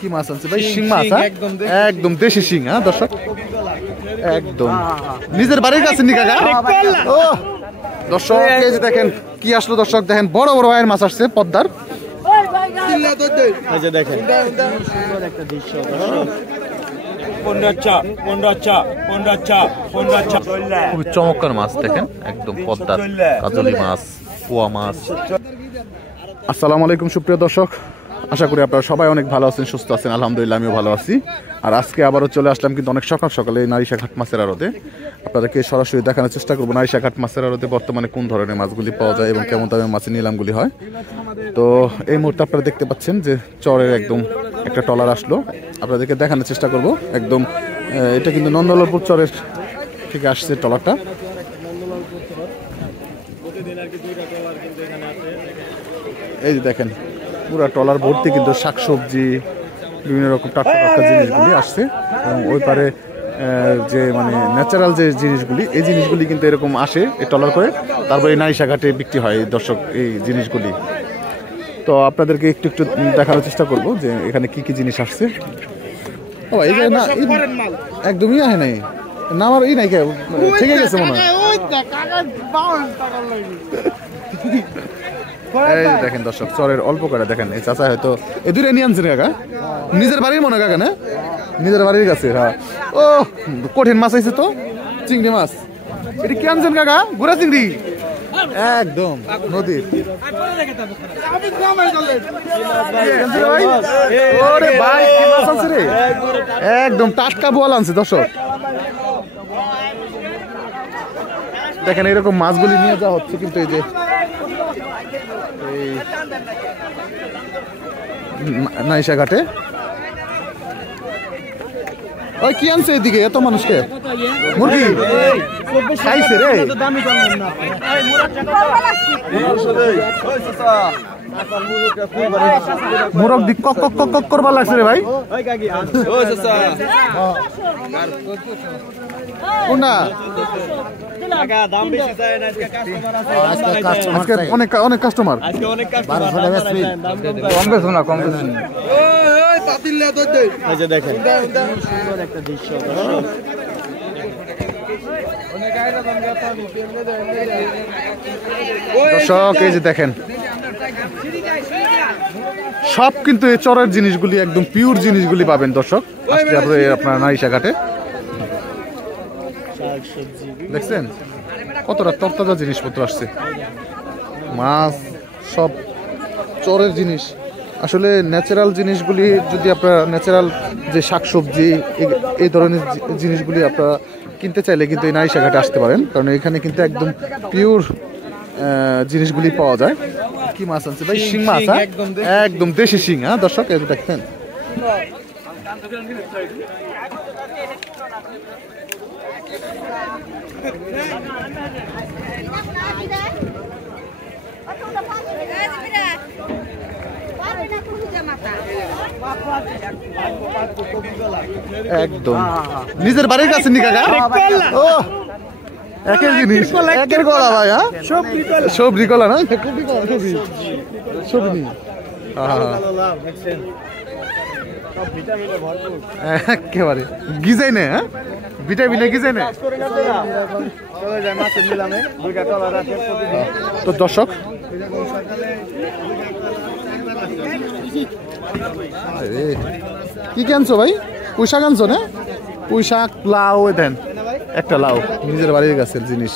কি মাছ আনছে ভাই? শিং মাছ, একদম দেশি শিং। হ্যাঁ দর্শক, একদম নিজের বাড়ির কাছে নি কাকা। ও দর্শক এই যে দেখেন কি আসলো দর্শক, দেখেন বড় বড় আয়ের মাছ আসছে পদ্মার। দেখেন খুবই চমৎকার মাছ, দেখেন একদম পদ্মার কাজলি মাছ, পোয়া মাছ। আসসালামু আলাইকুম সুপ্রিয় দর্শক, আশা করি আপনারা সবাই অনেক ভালো আছেন, সুস্থ আছেন। আলহামদুলিল্লাহ আমিও ভালো আছি। আর আজকে আবারও চলে আসলাম কিন্তু অনেক সকাল সকালে নারিশা ঘাট মাছের আড়তে। আপনাদেরকে সরাসরি দেখানোর চেষ্টা করবো নারিশা ঘাট মাছের আড়তে বর্তমানে কোন ধরনের মাছগুলি পাওয়া যায় এবং কেমন দামে মাছের নিলামগুলি হয়। তো এই মুহূর্তে আপনারা দেখতে পাচ্ছেন যে চরের একদম একটা ট্রলার আসলো, আপনাদেরকে দেখানোর চেষ্টা করব। একদম এটা কিন্তু নন্দলালপুর চরের থেকে আসছে ট্রলারটা। এই যে দেখেন পুরা ট্রলার ভর্তি কিন্তু শাকসবজি, বিভিন্ন রকম টাটকা টাটকা জিনিসগুলি আসছে। এবং ওই পারে যে মানে ন্যাচারাল যে জিনিসগুলি, এই জিনিসগুলি কিন্তু এরকম আসে এই ট্রলার করে, তারপরে এই নারিশা ঘাটে বিক্রি হয় দর্শক এই জিনিসগুলি। তো আপনাদেরকে একটু একটু দেখানোর চেষ্টা করব যে এখানে কি কি জিনিস আসছে। ও এই যে না একদমই আহে নাই না, আমার এই নাই থেকে গেছে মনে হয়। এই যে দেখেন দর্শক চরের অল্প করে দেখেন এই চাচা হয়তো এ দূরে নিয়ে আনছেন কাকা, নিজের বাড়ির মনে কাকা না, নিজের বাড়ির কাছে। হ্যাঁ ও কঠিন মাছ আইছে তো, চিংড়ি মাছ। এটা কি আনছেন কাকা? গুড়া চিংড়ি একদম নদীর। একদম টাটকা বোয়াল আনছে দর্শক। দেখেন এরকম মাছগুলি নিয়ে যাওয়া হচ্ছে কিন্তু এই যে নারিশা ঘাটে। ওই কি আনছে এদিকে এত মানুষকে? মুরগি খাইছে রে, মুরগ দি কক কক কক কক করবার লাগছে রে ভাই। কোনটা অনেক অনেক কাস্টমার, কম বেশ না কম বেশ। দেখেন দর্শক এই যে দেখেন সব কিন্তু এই চরের জিনিসগুলি একদম পিওর জিনিসগুলি পাবেন দর্শক আসলে আপনার নারিশা ঘাটে। দেখছেন কতটা তরতাজা জিনিসপত্র আসছে, মাছ সব চরের জিনিস। আসলে ন্যাচারাল জিনিসগুলি যদি আপনারা ন্যাচারাল যে শাকসবজি এই ধরনের জিনিসগুলি আপনারা কিনতে চাইলে কিন্তু এই নারিশা ঘাটে আসতে পারেন, কারণ এখানে কিন্তু একদম পিওর জিনিসগুলি পাওয়া যায়। কি মাছ আনছে ভাই? শিং মাছ, একদম দেশি শিং। হ্যাঁ দর্শক এই দেখেন একদম নিজের বাড়ির কাছে নি কাকা। ও একের জিনিস একের গলা ভাই। হ্যাঁ সবজি গলা না, সবজি একেবারে গিজাই নে। হ্যাঁ ভিটামিনে গিজাই নে। তো দর্শক কি আনছো ভাই? পুঁইশাক আনছো না? পুঁইশাক, লাউ দেন একটা, লাউ নিজের বাড়ির গাছের জিনিস।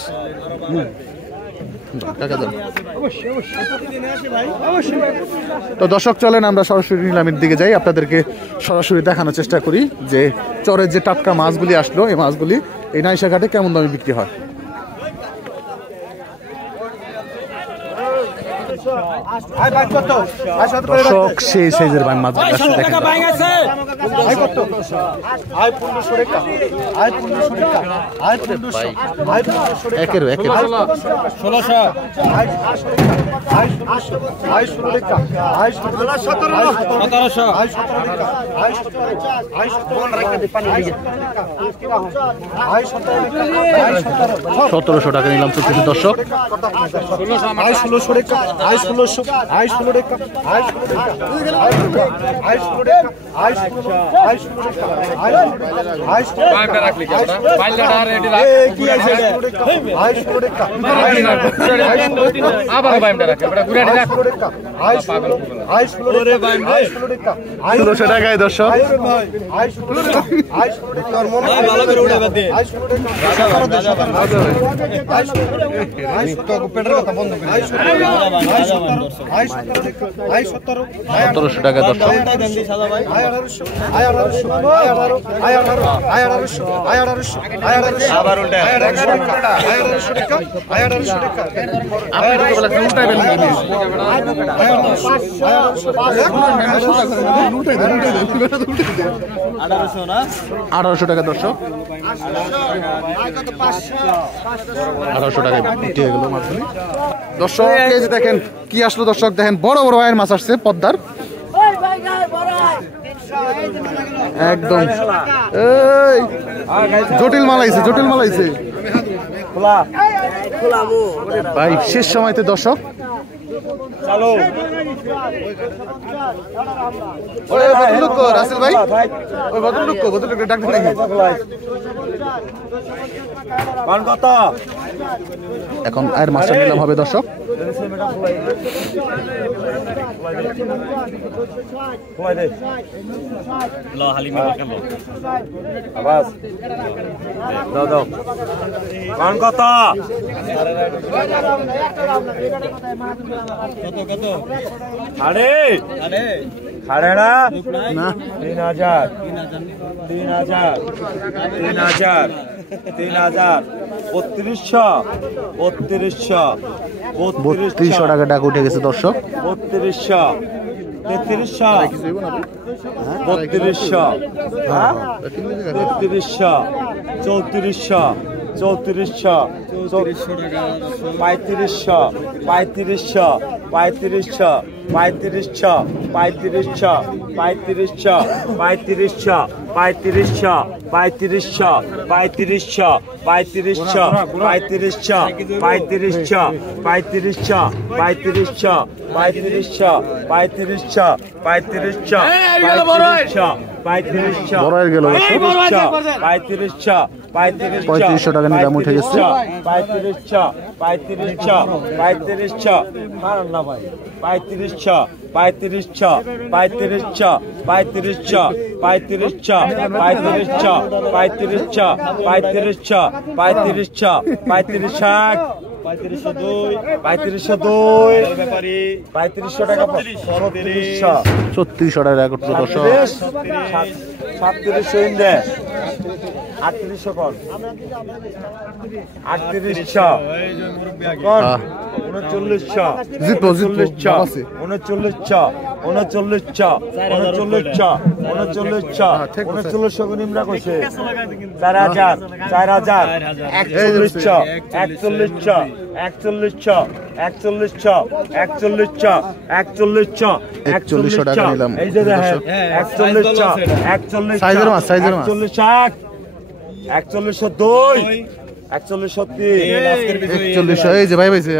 তো দর্শক চলেন আমরা সরাসরি নিলামের দিকে যাই, আপনাদেরকে সরাসরি দেখানোর চেষ্টা করি যে চরের যে টাটকা মাছগুলি আসলো এই মাছগুলি এই নারিশা ঘাটে কেমন দামে বিক্রি হয়। দর্শক সেই সাইজের ভাই মাছ দেখেন একের 1700 টাকা নিলাম চলতেছে দর্শক। 1600 টাকা 1600 1600 টাকা 1600 টাকায় দর্শক। সতেরোশো টাকা দর্শক। আঠারোশো টাকা দর্শক। 1800 টাকায় বিক্রি হয়ে গেল মাছগুলি দর্শক। এই যে দেখেন কি আসলো দর্শক, দেখেন বড় বড় ভাইয়ের মাছ আসছে পদ্মার একদম। এই জটিল মাল আইছে, জটিল মাল আইছে ভাই শেষ সময়তে দর্শক। রাসেল ভাই ওই ভদ্রলোক ডাক এখন আর মাছটা নিলাম হবে দর্শক। সাড়ে না 3000 3000 3000 3000 3200 3200 টাকা ডাক উঠে গেছে দর্শক। 3200 3300 3200 3300 3400 3400 3500 3500 3500 3500 3500 3500 3500 3500 3500 3500 3500 3500 3500 3500 3500 3500 3500 টাকা নিলাম উঠে গেছে। 3500 3500 3500 কারণ না ভাই 3500 3500 3500 3500 3500 3500 3500 3500 3500 3500 3500 টাকা 3600 টাকা করছে দর্শক। 3700 ইন্দে 3800 কর 3800 কর 3900 জিতবো 3900 3900 3900 গুণ ইমরা কইছে 4000 4000 4100 4100 4100 4100 4100 4100 4100 টাকা নিলাম। এই যে দেখেন 4100 4100 সাইজের মাছ 4100 4102 4100 এই যে ভাই ভাইছে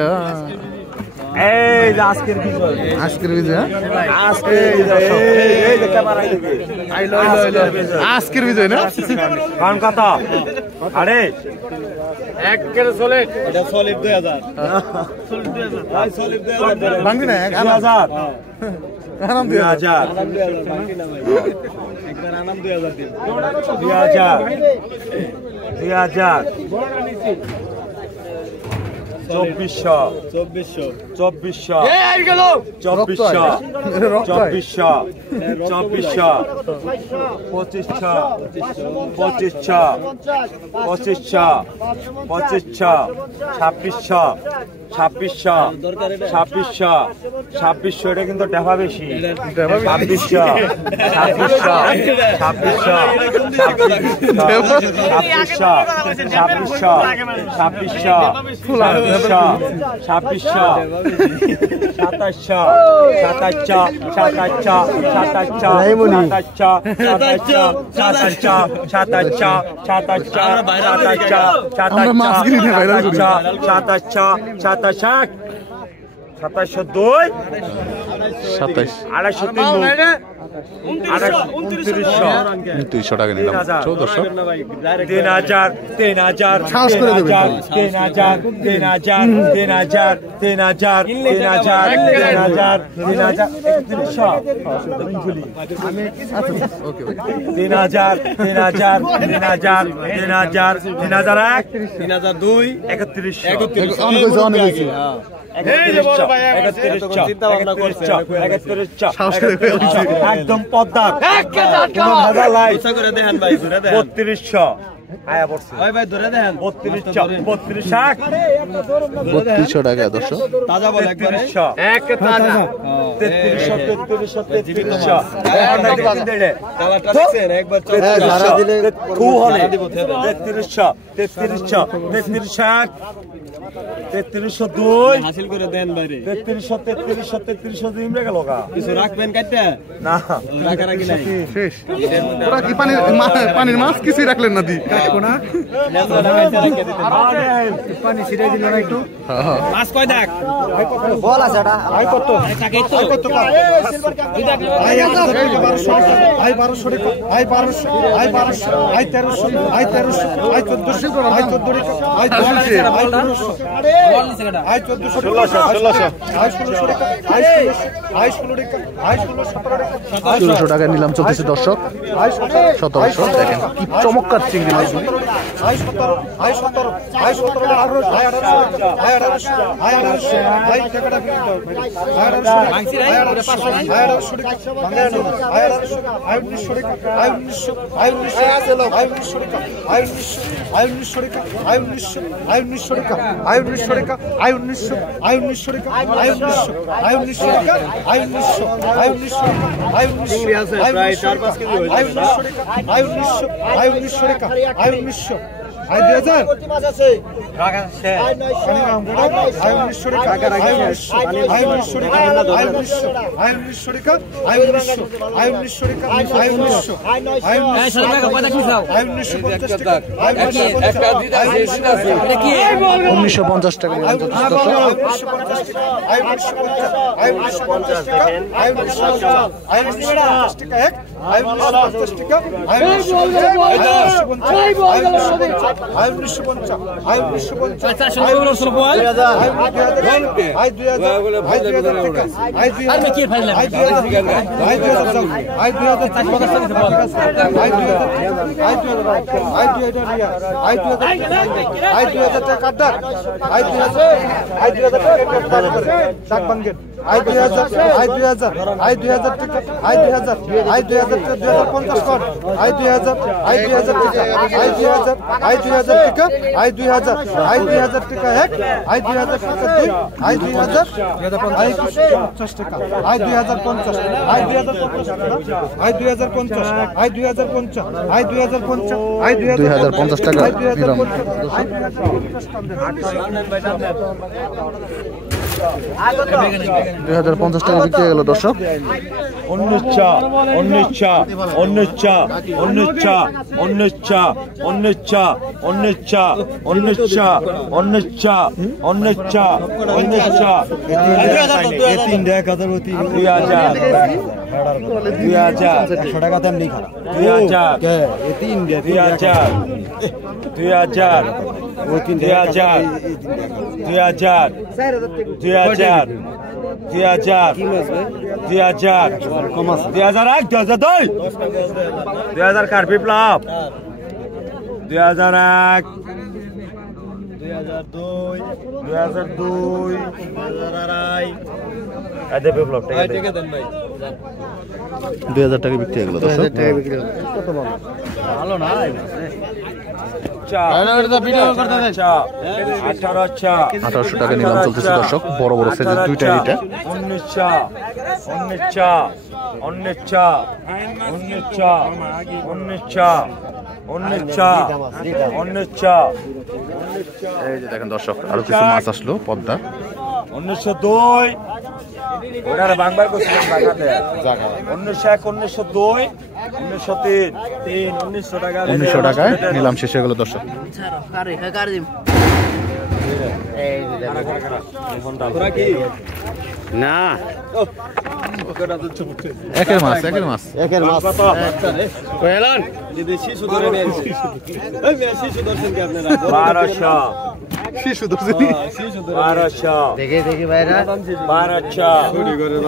এই যে আজকের বিজয় আজকের বিজয় এই যে ক্যামেরা দিকে আজকের বিজয় না কারণ কথা আরে এক করে সলিড এটা সলিড 2000 ভাই সলিড 2000 ভাঙবি না 2000 আরাম 2000 একবার আনাম 2000 দিন 2000 2000 2400 2400 এই গেল 2400 2400 2400 2500 2500 2500 2500 2600 2600 এটা কিন্তু দেখা বেশি 2600 200 টাকা নিলাম 1400 একদম পদ্মা 3200 আয়া পড়ছে ভাই ভাই ধরে দেন 3200 টাকা দর্শক তাজা বল একবারে এক তাজা 3300 কালারটা দেখছেন একবার চোখ ঝাড়া দিলে খু হবে 3302 হাসিল করে দেন বাইরে 3300 ইমরে গেল কিছু রাখবেন কাটতে না রাখা রাখি নাই শেষ পুরা কি পানির মাছ কিছুই রাখলেন না দি কোনা পানি ছিটাই দিল না একটু মাছ কয় দেখ বল আছে এটা ভাই কত টাকাই তো কত ভাই 1200 ভাই 1200 ভাই 1200 ভাই 1200 ভাই 1300 ভাই 1300 ভাই 1400 ভাই 1400 ভাই 1200 ভাই 1400 1600 টাকা নিলাম চলতেছে দর্শক 1700 দেখেন কি চমৎকার চিংড়ি মাছগুলি টাকা বিক্রি গেল দর্শক 2000 কার বিপ্লব 2001 2002 আদে বিপ্লব টাকা দেন ভাই 2000 টাকা বিক্রি হলো দর্শক ভালো না 1800 টাকা নিলাম চলতেছে দর্শক, বড় বড় সাইজের দুইটা এটা। 1900 এই যে দেখেন দর্শক, আরো কিছু মাছ আসলো পদ্মা। 1902 ওনারা বাংবার করছিলেন বাগাতে জায়গা 1901 1902 1903 1900 টাকা 1900 টাকায় নিলাম শেষ হয়ে গেল দর্শক। না একের মাছ একের মাছ একের মাছ কত কইলান যদি শিশু ধরে নেন এই মেসি সুদর্শন কি আপনারা 1200 শিশু দর্শনী 1200 দেখে দেখে ভাইরা 1200 চুরি করে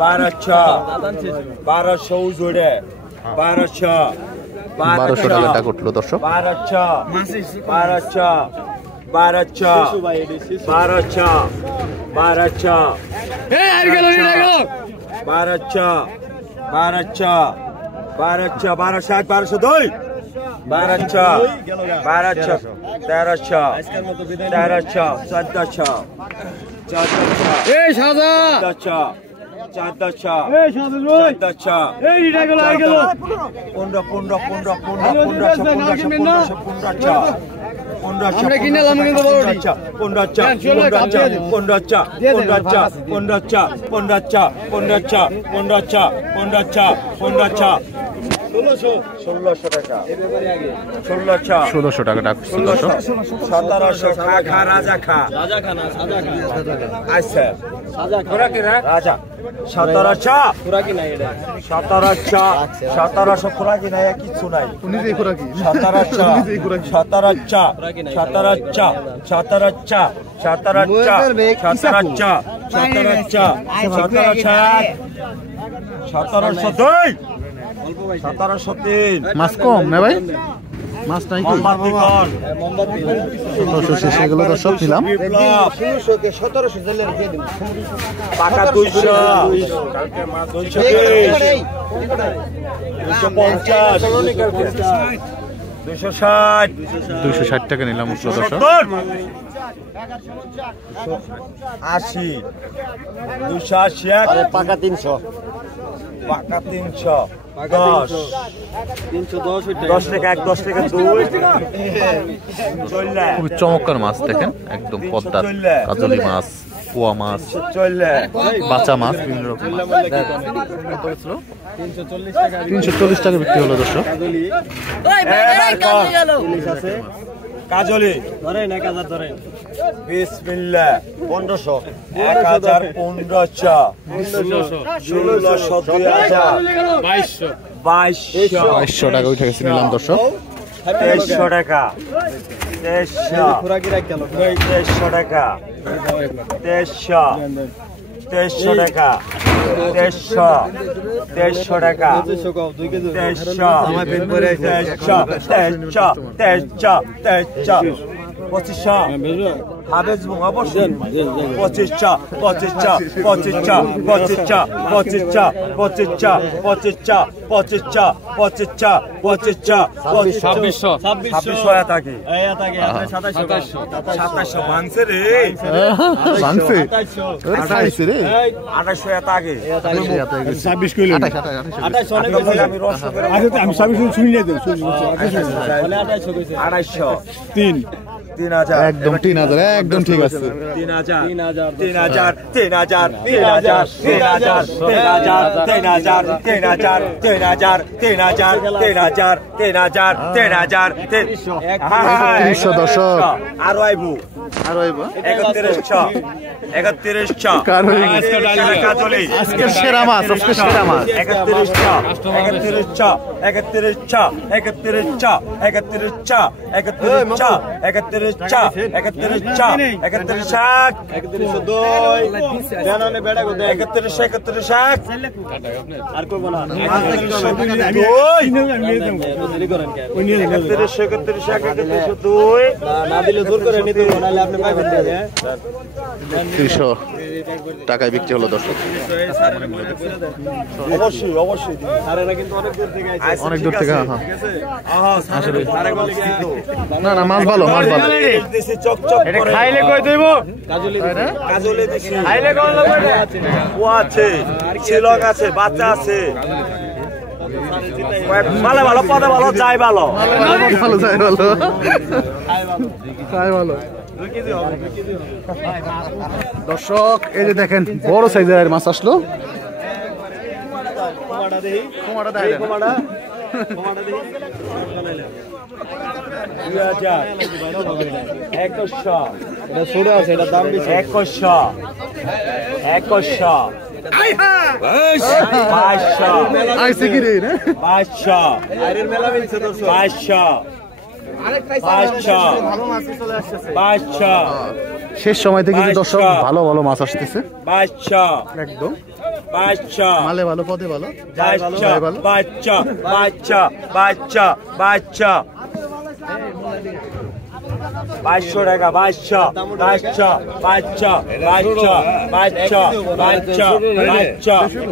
বাচ্চা 1200 জোড়ে 1200 টাকা উঠলো দর্শক। 1200 এই আর গেল 1200 1202 1200 1300 1400 এই সাদা 1400 এই সাদা রই 1400 এই রিটা গেল আর গেল 15 আমরা কিনলাম কিন্তু বড় 1600 টাকা 1600 টাকা দর্শক। 1700 খা রাজা খা আচ্ছা সাজা কি না রাজা 1700 খোরাকি নাই এটা 1700 খোরাকি নাই কিছু নাই নিজেই খোরাকি 1703 মাছ কম না ভাই, মাছ নাই কি শেষ হয়ে গেল দর্শক, নিলাম 1700 জেলে দিয়ে দিন পাকা 200 260 টাকা নিলাম উঠলো দর্শক। 80 280 পাকা 300 10 টাকা 10 টাকা 2 খুবই চমৎকার মাছ দেখেন, একদম পদ্মার কাজলি মাছ, পোয়া মাছ, বাচা মাছ, বিভিন্ন রকম মাছ। 340 টাকা বিক্রি হলো দর্শক। কাজলি ধরেন 1000 ধরেন বিসমিল্লাহ 1500 1015 1600 2200 টাকা উঠে গেছে, নিলাম দর্শক। 2300 টাকা 2300 টাকা 2300 টাকা 2300 টাকা 2500 হাবেজ অবশ্যই 2500 থাকে 2700 মানছে রে মানছে খাইছে রে 2800 থাকে 26 কইলো 28 আমি রস করে আমি 26 শুনি না দেন 2800 3000 একদম 3000 একদম ঠিক আছে। 3000 দর্শক আরো আইবো 3100 আজকের সেরা মাছ, আজকের সেরা মাছ 3100 300 টাকায় বিক্রি হলো দর্শক। অবশ্যই অবশ্যই অনেক দূর থেকে না না মাছ ভালো মাছ ভালো। খাইলে কই দেব কাজলে দিছি খাইলে কোন লোক ও আছে শিলং আছে বাচ্চা আছে ভালো ভালো পদে ভালো যাই ভালো ভালো যাই ভালো খাই ভালো। দর্শক এই যে দেখেন বড় সাইজের মাছ আসলো। শেষ সময় থেকে দর্শক ভালো ভালো মাছ আসতেছে একদম মালে ভালো পদে ভালো বাচ্চা বাচ্চা বাচ্চা বাচ্চা 2200 টাকা বাচ্চা বাচ্চা বাচ্চা বাচ্চা বাচ্চা বাচ্চা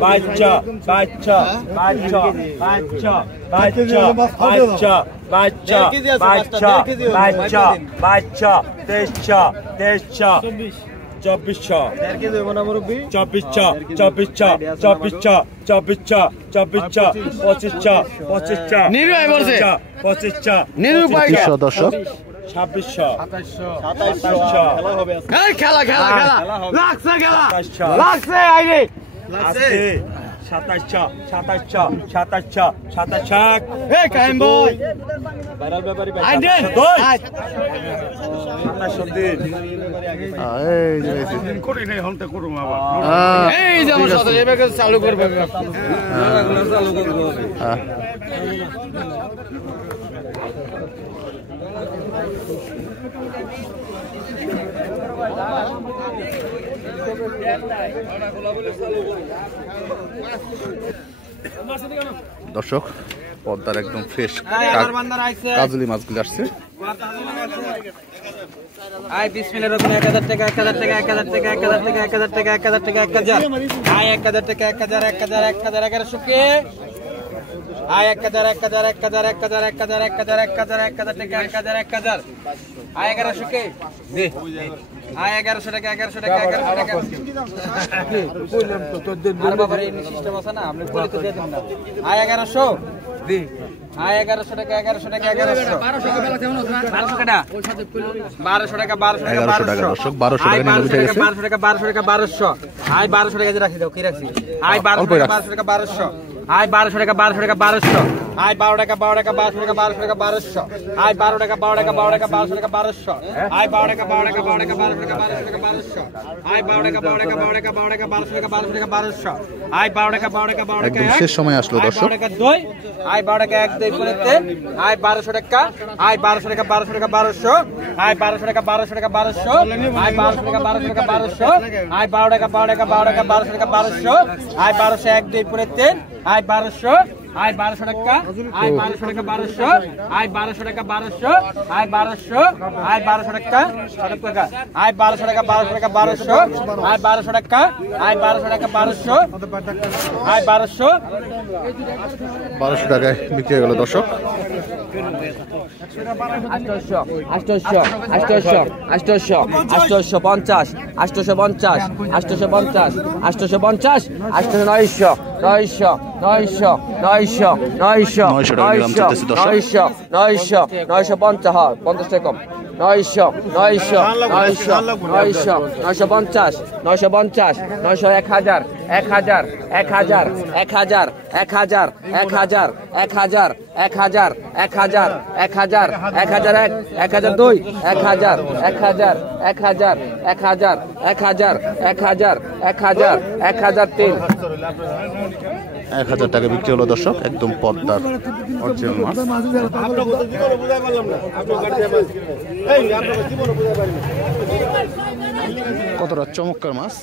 বাচ্চা বাচ্চা বাচ্চা বাচ্চা বাচ্চা বাচ্চা বাচ্চা বাচ্চা বাচ্চা বাচ্চা 2300 দর্শক 27 চালু করবে দর্শক পদ্মার একদম ফ্রেশ কাজলি মাছগুলো আসছে। আই বিসমিল্লাহির রহমানির রহিম 1000 টাকা 1000 টাকা 1000 টাকা 1000 টাকা 1000 টাকা 1000 টাকা 1000 আই 1000 টাকা 1000 1000 1100 কে আই 1000 1000 1000 1000 1000 1000 1000 টাকা 1000 আই 1100 কে দে আই 1100 টাকা 1100 টাকা 1100 টাকা কইলাম তো তোর আর বাবা এই সিস্টেম আছে না আপনি বলে তো দিয়ে দিন না আই 1100 দে আই 1100 টাকা 1100 টাকা 1100 1200 টাকা বেলা কেমন 1200 টাকা 1200 টাকা 1200 টাকা দর্শক 1200 টাকা নিয়ে উঠে গেছে। 1200 টাকা 1200 টাকা 1200 আই 1200 টাকা রাখি দাও কি রাখছি আই 1200 টাকা 1200 টাকা 1200 আই 1200 টাকা 1200 টাকা 1200 আই 12 টাকা 12 টাকা 1200 টাকা 1200 টাকা 1200 আই 12 টাকা 12 টাকা 12 টাকা 1200 টাকা 1200 আই 12 টাকা 12 টাকা 12 টাকা 1200 টাকা 1200 টাকা 1200 আই 12 টাকা 12 টাকা 12 টাকা 12 টাকা 1200 টাকা 1200 টাকা 1200 আই 12 টাকা 12 টাকা 12 টাকা একদম শেষ সময় আসলো দর্শক। 12 টাকা 2 আই 12 টাকা 1 2 করে 3 আই 1200 টাকা আই 1200 টাকা 1200 টাকা 1200 আই 1200 টাকা 1200 টাকা 1200 আই 1200 টাকা 1200 টাকা 1200 আই 12 টাকা 12 টাকা 12 টাকা 1200 টাকা 1200 আই 1200 1 2 করে 3 আই 1200 আই 1200 টাকা আই 1200 টাকা 1200 আই 1200 টাকা 1200 আই 1200 আই 1200 টাকা 7 টাকা আই 1200 টাকা 1200 টাকা 1200 আই 1200 টাকা আই 1200 টাকা 1200 আই 1200 টাকায় বিক্রি হয়ে গেল দর্শক। 850 850 850 850 850 850 850 850 900 900 900 900 900 টাকা গ্রাম চলতেছে দর্শক। 900 950 হ্যাঁ 50 টাকা কম 900 900 900 900 950 950 900 1000 1000 1000 1000 1000 1000 1000 1000 1000 1000 1000 1002 1000 1000 1000 1000 1000 1000 1000 1003 1000 টাকা বিক্রি হলো দর্শক। একদম পদ্মার অরিজিনাল মাছ। কতটা চমৎকার মাছ।